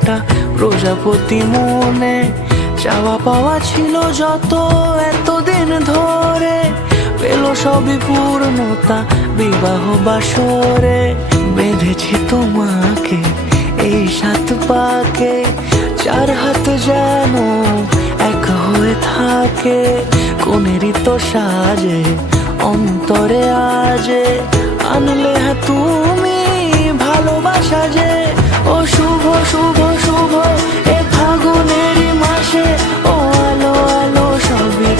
একটা প্রজাপতি মনে। চাওয়া পাওয়া ছিল যত এতদিন ধরে, পেল সবই পূর্ণতা বিবাহ বাসরে। বেঁধেছি তোমাকে এই 7 পাকে, 4 হাত যেন এক হয়ে থাকে। কোনেরই তো সাজে অন্তরে আজে, আনলে হ্যাঁ তুমি ভালোবাসা যে। ও শুভ শুভ শুভ এ ফাগুনেরই মাসে, ও আলো আলো